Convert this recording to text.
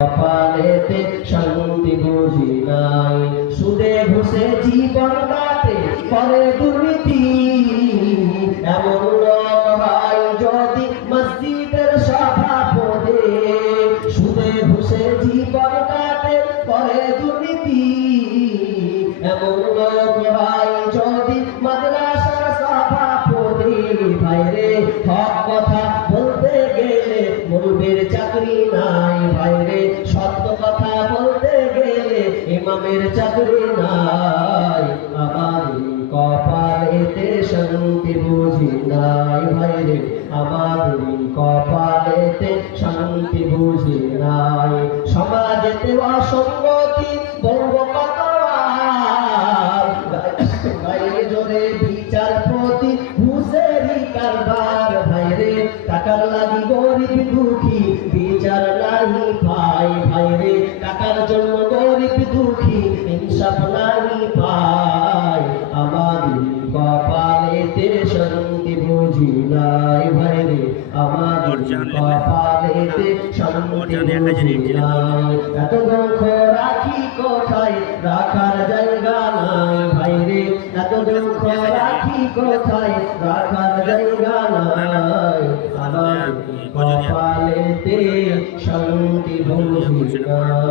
কপালেতে শান্তি বুঝি নাই, সুদে ঘুষে জীবন কাটে করে দুর্নীতি। এমন লোক হয় যদি মসজিদের সভাপতি, সুদে ঘুষে জীবন কাটে করে দুর্নীতি। এমন লোক হয় যদি মাদ্রাসার সভাপতি। ভাইরে হক কথা বলতে গেলে মুরব্বির চাকরি নাই, ভাইরে সত্য কথা বলতে গেলে ইমামের চাকরি নাই। আমার কপালেতে শান্তি বুঝি নাই, ভাইরে আমার কপালেতে শান্তি বুঝি নাই। সমাজেতে অসঙ্গতি বলবো কত আর, গায়ে জোরে বিচারপতি ঘুষেরই কারবার। ভাইরে টাকার লাগি গরিব দুঃখী বিচার নাহি পায়, ভাইরে টাকার জন্য গরিব দুঃখী ইনসাফ নাহি পায়। আমার কপালেতে শান্তি বুঝি নাই, ভাইরে আমার কপালেতে শান্তি বুঝি নাই। এত দুঃখ রাখি কোথায়, রাখার জায়গা নাই, ভাইরে এত দুঃখ রাখি কোথায়, রাখার জায়গা নাই। আমার কপালেতে শান্তি বুঝি নাই।